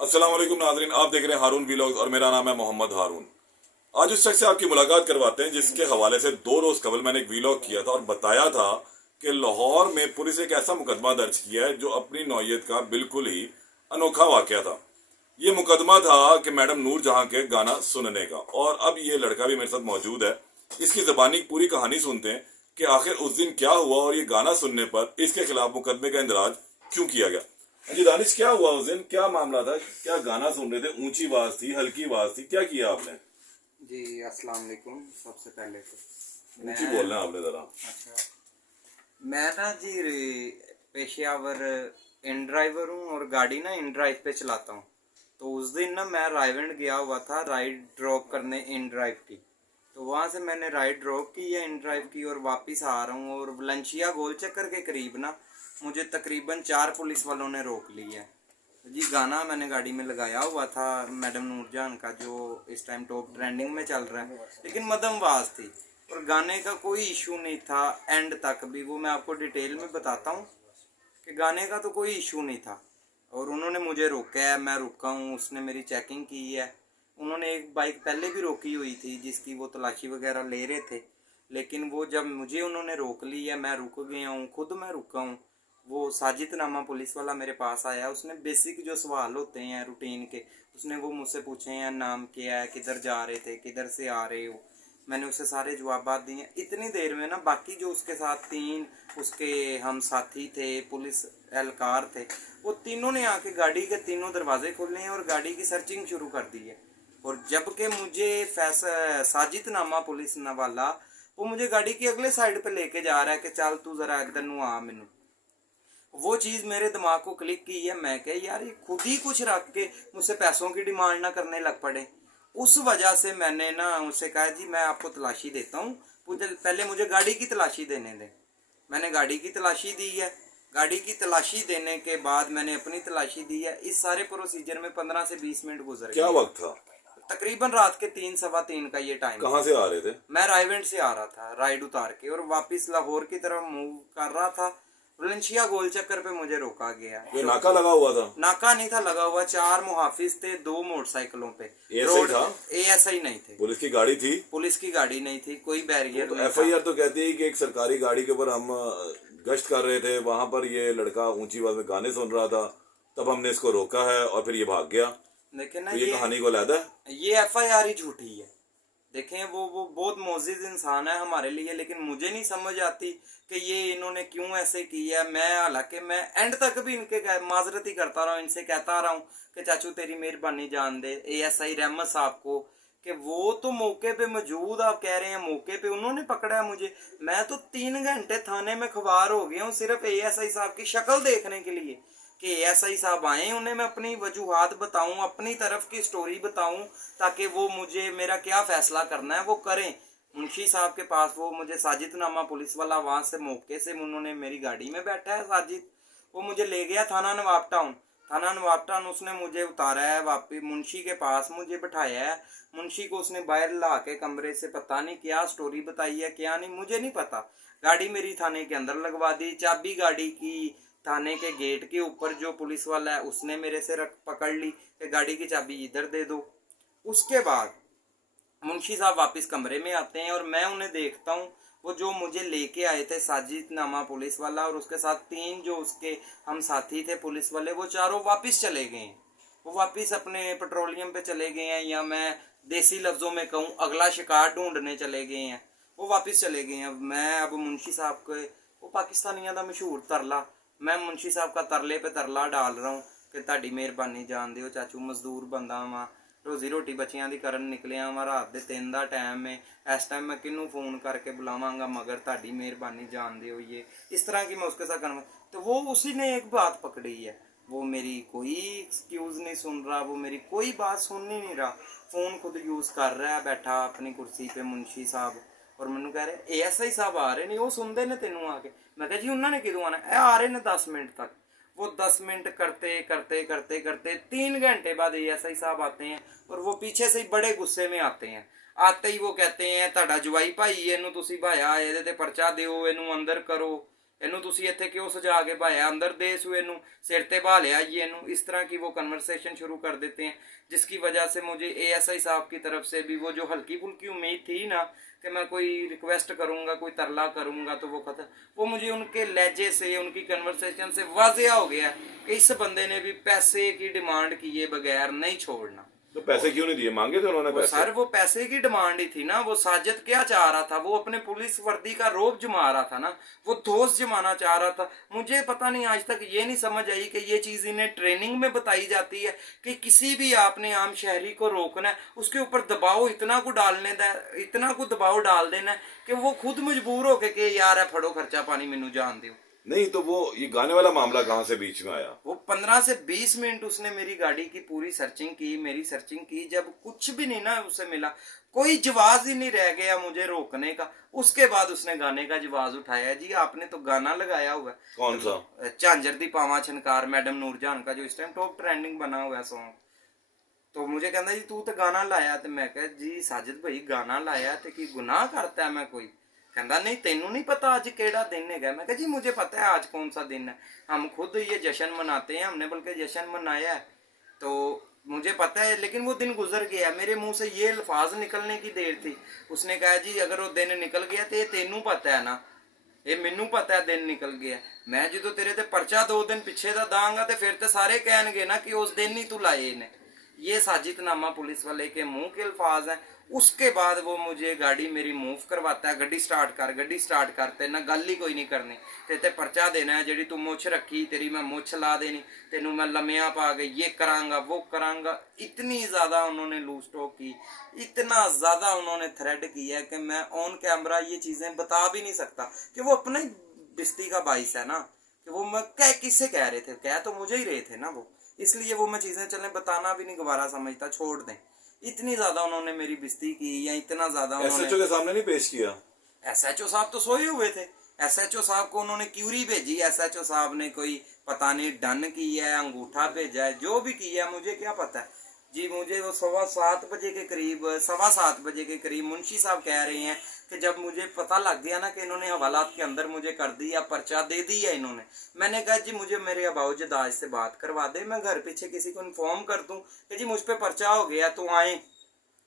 अस्सलाम वालेकुम नाजरीन, आप देख रहे हैं हारून वीलॉग्स और मेरा नाम है मोहम्मद हारून। आज उस शख्स से आपकी मुलाकात करवाते हैं जिसके हवाले से 2 रोज कबल मैंने एक वीलॉग किया था और बताया था कि लाहौर में पुलिस एक ऐसा मुकदमा दर्ज किया है जो अपनी नौयत का बिल्कुल ही अनोखा वाकया था। ये मुकदमा था कि मैडम नूर जहां के गाना सुनने का, और अब ये लड़का भी मेरे साथ मौजूद है। इसकी जबानी पूरी कहानी सुनते हैं कि आखिर उस दिन क्या हुआ और ये गाना सुनने पर इसके खिलाफ मुकदमे का इंदराज क्यों किया गया। जी दानिश, क्या हुआ उस दिन, क्या मामला था, क्या गाना सुन रहे थे, ऊंची आवाज थी, हल्की आवाज थी, क्या किया आपने? जी अस्सलाम वालेकुम। सबसे पहले तो ऊंची बोलना है आपने जरा। अच्छा, मैं ना जी पेशेवर इन ड्राइवर हूँ और गाड़ी ना इन ड्राइव पे चलाता हूँ। तो उस दिन ना मैं रायगंज गया हुआ था राइड ड्रॉप करने इन ड्राइव की। तो वहाँ से मैंने राइड ड्रॉप की है इन ड्राइव की और वापस आ रहा हूँ और वलंशिया गोल चक्कर के करीब ना मुझे तकरीबन 4 पुलिस वालों ने रोक ली है। जी गाना मैंने गाड़ी में लगाया हुआ था मैडम नूरजहान का, जो इस टाइम टॉप ट्रेंडिंग में चल रहा है, लेकिन मदम आवाज थी और गाने का कोई इशू नहीं था एंड तक भी। वो मैं आपको डिटेल में बताता हूँ कि गाने का तो कोई इशू नहीं था और उन्होंने मुझे रोका है, मैं रुका हूँ, उसने मेरी चेकिंग की है। उन्होंने एक बाइक पहले भी रोकी हुई थी जिसकी वो तलाशी वगैरह ले रहे थे, लेकिन वो जब मुझे उन्होंने रोक ली है, मैं रुक गया हूँ, खुद मैं रुका हूँ। वो साजिद नामा पुलिस वाला मेरे पास आया, उसने बेसिक जो सवाल होते हैं रूटीन के, उसने वो मुझसे पूछे हैं नाम क्या है, किधर जा रहे थे, किधर से आ रहे हो। मैंने उसे सारे जवाब दिए। इतनी देर में ना बाकी जो उसके साथ 3 उसके हम साथी थे, पुलिस एहलकार थे, वो तीनों ने आके गाड़ी के तीनों दरवाजे खोले हैं और गाड़ी की सर्चिंग शुरू कर दी है। और जबकि मुझे साजिद नामा पुलिस वाला वो मुझे गाड़ी की अगले साइड पे लेके जा रहा है कि चल तू जरा इधर नु आ। मैनू वो चीज़ मेरे दिमाग को क्लिक की है। मैं कह यार ये खुद ही कुछ रख के मुझसे पैसों की डिमांड ना करने लग पड़े। उस वजह से मैंने ना उनसे कहा जी मैं आपको तलाशी देता हूँ, पहले मुझे गाड़ी की तलाशी देने दें। मैंने गाड़ी की तलाशी दी है। गाड़ी की तलाशी देने के बाद मैंने अपनी तलाशी दी है। इस सारे प्रोसीजर में 15 से 20 मिनट गुजर गए। क्या वक्त था? तकरीबन रात के 3 सवा 3 का ये टाइम। कहाँ से आ रहे थे? मैं रायगंज से आ रहा था राइड उतार के और वापस लाहौर की तरफ मूव कर रहा था। वलेंशिया गोल चक्कर पे मुझे रोका गया। ये नाका लगा हुआ था? नाका नहीं था लगा हुआ, 4 मुहाफिज थे 2 मोटरसाइकिलों पे। एएसआई था? एएसआई नहीं थे। पुलिस की गाड़ी थी? पुलिस की गाड़ी नहीं थी, कोई बैरियर तो नहीं था। एफआईआर तो कहती है कि एक सरकारी गाड़ी के ऊपर हम गश्त कर रहे थे, वहां पर ये लड़का ऊंची आवाज में गाने सुन रहा था, तब हमने इसको रोका है और फिर ये भाग गया। देखें ना, तो ये कहानी को अलग है। ये एफआईआर ही झूठी है। देखें वो बहुत मोअज़्ज़िज़ इंसान है हमारे लिए, लेकिन मुझे नहीं समझ आती कि ये इन्होंने क्यों ऐसे किया। मैं हालांकि मैं एंड तक भी इनके माजरत ही करता रहा हूँ, इनसे कहता रहा हूँ कि चाचू तेरी मेहरबानी जान दे एएसआई रहमत साहब को कि वो तो मौके पे मौजूद, आप कह रहे हैं मौके पे उन्होंने पकड़ा है मुझे। मैं तो 3 घंटे थाने में खबार हो गया हूँ सिर्फ एएसआई साहब की शक्ल देखने के लिए कि एएसआई साहब आए, उन्हें मैं अपनी वजूहात बताऊं, अपनी तरफ की स्टोरी बताऊं, ताकि वो मुझे मेरा क्या फैसला करना है वो करें। मुंशी साहब के पास वो मुझे साजिद नामा पुलिस वाला वहां से मौके से उन्होंने मेरी गाड़ी में बैठा है साजिद, वो मुझे ले गया थाना नवाब टाउन। थाना नवाब टाउन उसने मुझे उतारा है वापिस मुंशी के पास मुझे बिठाया है। मुंशी को उसने बाहर ला के कमरे से पता नहीं क्या स्टोरी बताई है क्या नहीं, मुझे नहीं पता। गाड़ी मेरी थाने के अंदर लगवा दी, चाबी गाड़ी की थाने के गेट के ऊपर जो पुलिस वाला है उसने मेरे से पकड़ ली कि गाड़ी की चाबी इधर दे दो। उसके बाद मुंशी साहब वापस कमरे में आते हैं और मैं उन्हें देखता हूँ, वो जो मुझे लेके आए थे साजिद नामा पुलिस वाला और उसके साथ 3 जो उसके हम साथी थे पुलिस वाले, वो चारों वापस चले गए हैं। वो वापस अपने पेट्रोलियम पे चले गए हैं, या मैं देसी लफ्जों में कहूँ अगला शिकार ढूंढने चले गए हैं। वो वापस चले गए हैं। मैं अब मुंशी साहब के वो पाकिस्तानियों का मशहूर तरला, मैं मुंशी साहब का तरले पे तरला डाल रहा हूँ कि ताड़ी मेहरबानी जान दियो चाचू, मजदूर बंदा वा, रोजी रोटी बच्चियां दी करन निकलिया वा, रात दे 3 दा टाइम है, इस टाइम मैं किनू फोन करके बुलावांगा मगर ताड़ी मेहरबानी जान दियो। ये इस तरह की मैं उसके साथ करना। तो वो उसी ने एक बात पकड़ी है, वो मेरी कोई एक्सक्यूज नहीं सुन रहा, वो मेरी कोई बात सुन ही नहीं रहा, फोन खुद यूज कर रहा है बैठा अपनी कुर्सी पे मुंशी साहब। और मैनू कह रहे एएसआई साहब आ रहे नहीं, वो सुनते ने तेनू आके। मैं कहा जी उन्होंने किदों आना है, आ रहे ने 10 मिनट तक। वो 10 मिनट करते करते करते करते 3 घंटे बाद एएसआई साहब आते हैं और वो पीछे से ही बड़े गुस्से में आते हैं। आते ही वो कहते हैं ਤੁਹਾਡਾ ਜਵਾਈ ਭਾਈ ਇਹਨੂੰ ਤੁਸੀਂ ਭਾਇਆ ਇਹਦੇ ਤੇ ਪਰਚਾ ਦਿਓ, ਇਹਨੂੰ ਅੰਦਰ करो। ਇਹਨੂੰ ਤੁਸੀਂ ਇੱਥੇ ਕਿਉਂ ਸਜਾ ਕੇ ਪਾਇਆ अंदर दे सु ਇਹਨੂੰ सिर ते बहा लिया ये ਇਹਨੂੰ इस तरह की वो कन्वर्सेशन शुरू कर देते हैं, जिसकी वजह से मुझे एएसआई साहब की तरफ से भी वो जो हल्की फुल्की उम्मीद थी ना कि मैं कोई रिक्वेस्ट करूंगा, कोई तरला करूंगा तो वो खत्म, वो मुझे उनके लहजे से, उनकी कन्वर्सेशन से वाज़ेह हो गया कि इस बंदे ने भी पैसे की डिमांड किए बगैर नहीं छोड़ना। तो पैसे क्यों नहीं दिए? मांगे थे उन्होंने पैसे? सर वो पैसे की डिमांड ही थी ना। वो साजिद क्या चाह रहा था, वो अपने पुलिस वर्दी का रोब जमा रहा था ना, वो दोस्त जमाना चाह रहा था। मुझे पता नहीं, आज तक ये नहीं समझ आई कि ये चीज़ इन्हें ट्रेनिंग में बताई जाती है कि किसी भी आपने आम शहरी को रोकना है, उसके ऊपर दबाव इतना को डालने दा, इतना को दबाव डाल देना है कि वो खुद मजबूर हो के यार है फड़ो खर्चा पानी मैनू जान दो। नहीं तो वो ये गाने वाला मामला कहाँ से बीच में आया? वो 15 से 20 मिनट उसने मेरी गाड़ी की पूरी सर्चिंग की, मेरी सर्चिंग की, जब कुछ भी नहीं ना उसे मिला, कोई जवाब ही नहीं रह गया मुझे रोकने का, उसके बाद उसने गाने का जवाब उठाया। जी आपने तो गाना लगाया हुआ है। कौन सा? झांझर दी पावा छनकार मैडम नूरजहान का, जो इस टाइम टॉप ट्रेंडिंग बना हुआ है सॉन्ग। तो मुझे कहता जी तू तो गाना लाया, तो मैं कहा जी साजिद भाई गाना लाया तो की गुनाह करता है मैं कोई? कहता नहीं तेनू नहीं पता आज केड़ा दिन है? मैं कहा जी मुझे पता है आज कौन सा दिन है, हम खुद ये जश्न मनाते हैं, हमने बल्कि जश्न मनाया है, तो मुझे पता है, लेकिन वो दिन गुजर गया, मेरे मुंह से ये अल्फाज निकलने की देर थी। उसने कहा जी अगर वो दिन निकल गया तो ये तेनू पता है ना, ये मैनू पता है दिन निकल गया। मैं जो तेरे ते परचा 2 दिन पिछे दा दांगा तो फिर तो सारे कहनगे ना कि उस दिन ही तू लाए ने। ये साजिदनामा पुलिस वाले के मुंह के अल्फाज हैं। उसके बाद वो मुझे गाड़ी मेरी मूव करवाता है, गड्डी स्टार्ट करते ना गल ही कोई नहीं करनी, ते परचा देना है, जेड़ी तू मुछ रखी तेरी मैं मुछ ला देनी, तेनू मैं लम्या पा के ये करांगा वो करांगा। इतनी ज़्यादा उन्होंने लूज टॉक की, इतना ज़्यादा उन्होंने थ्रेड किया कि मैं ऑन कैमरा ये चीज़ें बता भी नहीं सकता कि वो अपना ही बिस्ती का बाइस है ना, कि वो मैं किससे कह रहे थे, कह तो मुझे ही रहे थे ना वो, इसलिए वो मैं चीज़ें चले बताना भी नहीं गवारा समझता, छोड़ दें। इतनी ज्यादा उन्होंने मेरी बिस्ती की, या इतना ज्यादा एसएचओ के सामने नहीं पेश किया? एसएचओ साहब तो सोए हुए थे। एसएचओ साहब को उन्होंने क्यूरी भेजी, एसएचओ साहब ने कोई पता नहीं डन किया है, अंगूठा भेजा है, जो भी किया मुझे क्या पता है जी। मुझे वो 7:15 बजे के करीब, 7:15 बजे के करीब मुंशी साहब कह रहे हैं कि जब मुझे पता लग गया ना कि इन्होंने हवालात के अंदर मुझे कर दिया, पर्चा दे दिया इन्होंने, मैंने कहा जी मुझे मेरे अबाउजदाज से बात करवा दे, मैं घर पीछे किसी को इन्फॉर्म कर दूं कि जी मुझ पर पर्चा हो गया तो आए।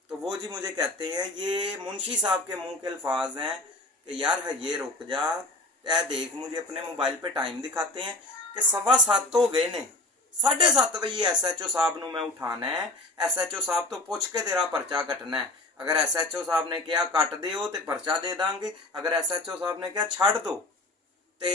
तो वो जी मुझे कहते हैं, ये मुंशी साहब के मुंह के अल्फाज हैं कि यार ये रुक जा, ऐ देख, मुझे अपने मोबाइल पे टाइम दिखाते हैं कि 7:15 हो गए ने, 7:30 बजे एसएचओ साहब नू मैं उठाना है, एसएचओ साहब तो पूछ के तेरा पर्चा कटना है। अगर एसएचओ साहब ने कहा कट दो तो पर्चा दे देंगे, अगर एसएचओ साहब ने कहा छड़ दो तो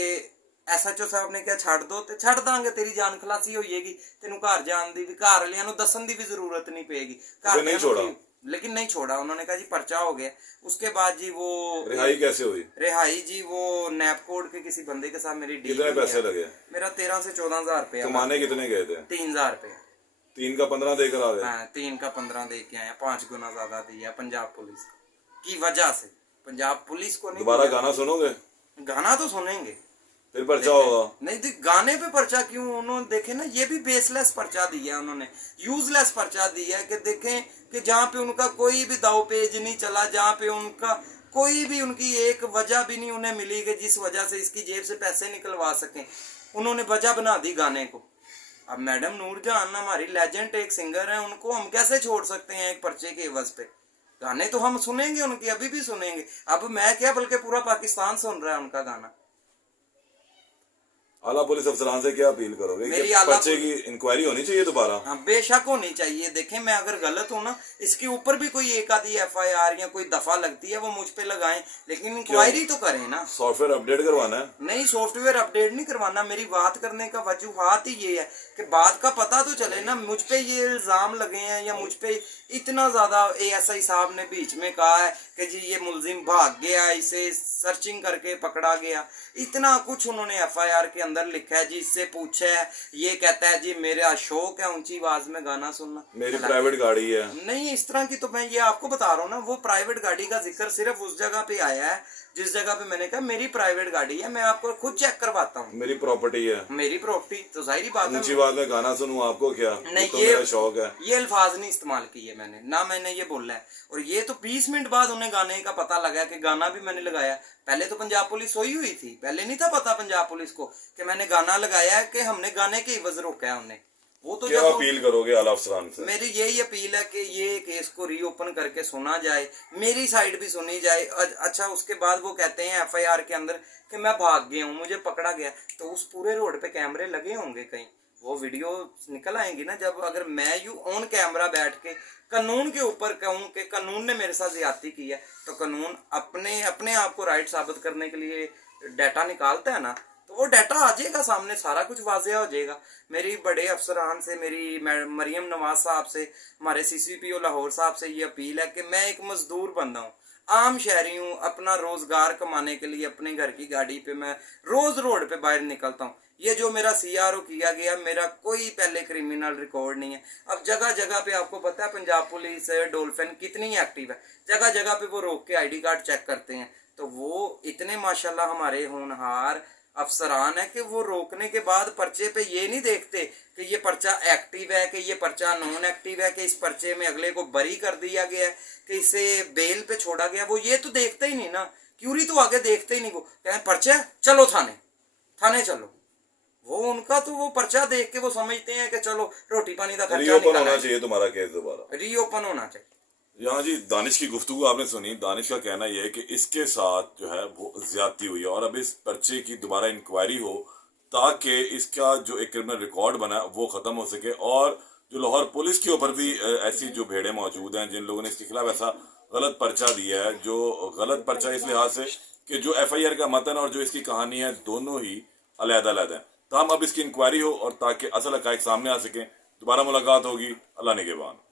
एसएचओ साहब ने कहा छड़ दो तो छड़ दांगे, तेरी जान खलासी हो जाएगी, तेनू घर जान दी भी, घर वालियां नू दसन दी भी जरूरत नहीं पेगी। घर नहीं छोड़ा, लेकिन नहीं छोड़ा, उन्होंने कहा जी पर्चा हो गया। उसके बाद जी वो रिहाई कैसे हुई? रिहाई जी वो नैप कोड के किसी बंदे के साथ मेरी डील। कितने पैसे लगे? मेरा 13 से 14,000 रुपया। कमाने कितने गए थे? 3,000 रुपया। 3 का 15 देकर आ गए? हाँ 3 का 15 दे के आया, 5 गुना ज्यादा दिया पंजाब पुलिस की वजह से। पंजाब पुलिस को नहीं। दोबारा गाना सुनोगे? गाना तो सुनेंगे, फिर पर्चा होगा। नहीं गाने पे पर्चा क्यों? उन्होंने देखे ना, ये भी बेसलेस पर्चा दिया है उन्होंने, यूजलेस पर्चा दिया है कि देखें कि जहाँ पे उनका कोई भी दाव पेज नहीं चला, जहाँ पे उनका कोई भी, उनकी एक वजह भी नहीं उन्हें मिली कि जिस वजह से इसकी जेब से पैसे निकलवा सकें, उन्होंने वजह बना दी गाने को। अब मैडम नूरजहान हमारी लेजेंड एक सिंगर है, उनको हम कैसे छोड़ सकते हैं एक पर्चे के एवज पे? गाने तो हम सुनेंगे उनके, अभी भी सुनेंगे। अब मैं क्या, बल्कि पूरा पाकिस्तान सुन रहा है उनका गाना। आला पुलिस अफसरान से क्या अपील करोगे? मेरी पर्चे की इंक्वायरी होनी चाहिए दोबारा। हाँ बेशक होनी चाहिए। देखें मैं अगर गलत हूँ ना, इसके ऊपर भी कोई एक आधी एफआईआर या कोई दफा लगती है वो मुझ पे लगाएं, लेकिन इंक्वायरी तो करें ना। सॉफ्टवेयर अपडेट करवाना है? नहीं, सॉफ्टवेयर अपडेट नहीं करवाना। मेरी बात करने का वजूहात ही ये है कि बात का पता तो चले ना, मुझ पे ये इल्जाम लगे हैं या मुझ पे इतना ज्यादा। एएसआई साहब ने बीच में कहा है कि जी ये मुलजिम भाग गया, इसे सर्चिंग करके पकड़ा गया, इतना कुछ उन्होंने एफआईआर के अंदर लिखा है जी। इससे पूछा है, ये कहता है जी मेरा शौक है ऊंची आवाज में गाना सुनना, मेरी प्राइवेट गाड़ी है। नहीं इस तरह की तो मैं ये आपको बता रहा हूँ ना, वो प्राइवेट गाड़ी का जिक्र सिर्फ उस जगह पे आया है जिस जगह पे मैंने कहा मेरी प्राइवेट गाड़ी है, मैं आपको खुद चेक करवाता हूँ। मेरी प्रॉपर्टी है। मेरी प्रॉपर्टी तो जाहिर बात है, ऊंची आवाज में गाना सुनूं आपको क्या? नहीं, तो मेरा शौक है। ये अल्फाज नहीं इस्तेमाल किए मैंने, ना मैंने ये बोला है। और ये तो 20 मिनट बाद उन्हें गाने का पता लगा कि गाना भी मैंने लगाया। पहले तो पंजाब पुलिस सोई हुई थी, पहले नहीं था पता पंजाब पुलिस को कि मैंने गाना लगाया है, कि हमने गाने के इवज रोका है उन्हें। वो तो क्या जब अपील करोगे आला अफसरान से? मेरी यही अपील है कि ये केस को रीओपन करके सुना जाए, मेरी साइड भी सुनी जाए। अच्छा, उसके बाद वो कहते हैं एफआईआर के अंदर कि मैं भाग गया हूँ, मुझे पकड़ा गया, तो उस पूरे रोड पे कैमरे लगे होंगे कहीं, वो वीडियो निकल आएंगी ना जब। अगर मैं यू ऑन कैमरा बैठ के कानून के ऊपर कहूँ कि कानून ने मेरे साथ ज्यादती की है, तो कानून अपने अपने आप को राइट साबित करने के लिए डाटा निकालता है ना, तो वो डाटा आ जाएगा सामने, सारा कुछ वाज़ेह हो जाएगा। मेरी बड़े अफसरान से, मेरी मरियम नवाज साहब से, हमारे सीसीपीओ लाहौर साहब से ये अपील है कि मैं एक मजदूर बंदा हूँ, आम शहरी हूँ, अपना रोजगार कमाने के लिए अपने घर की गाड़ी पे मैं रोज रोड पे बाहर निकलता हूँ। ये जो मेरा सीआरओ किया गया, मेरा कोई पहले क्रिमिनल रिकॉर्ड नहीं है। अब जगह जगह पे आपको पता है पंजाब पुलिस डॉल्फिन कितनी एक्टिव है, जगह जगह पे वो रोक के आईडी कार्ड चेक करते हैं। तो वो इतने माशाल्लाह हमारे होनहार अफसरान है कि वो रोकने के बाद पर्चे पे ये नहीं देखते कि ये पर्चा एक्टिव है, कि ये पर्चा नॉन एक्टिव है, कि इस पर्चे में अगले को बरी कर दिया गया है, कि इसे बेल पे छोड़ा गया। वो ये तो देखते ही नहीं ना, क्यूरी तो आगे देखते ही नहीं। वो कहें पर्चा चलो थाने चलो, वो उनका तो वो पर्चा देख के वो समझते हैं कि चलो रोटी पानी का खर्चा रीओपन निकालना होना है। चाहिए तुम्हारा केस दोबारा, रीओपन होना चाहिए। यहाँ जी दानिश की गुफ्तगू आपने सुनी। दानिश का कहना यह है कि इसके साथ जो है वो ज्यादती हुई है और अब इस पर्चे की दोबारा इंक्वायरी हो ताकि इसका जो एक क्रिमिनल रिकॉर्ड बना वो खत्म हो सके। और जो लाहौर पुलिस के ऊपर भी ऐसी जो भेड़ें मौजूद हैं जिन लोगों ने इसके खिलाफ ऐसा गलत पर्चा दिया है, जो गलत पर्चा इस लिहाज से कि जो एफआईआर का मतन और जो इसकी कहानी है दोनों ही अलग-अलग हैं। ताहम अब इसकी इंक्वायरी हो और ताकि असल हक़ाइक़ सामने आ सकें। दोबारा मुलाकात होगी। अल्लाह निगहबान।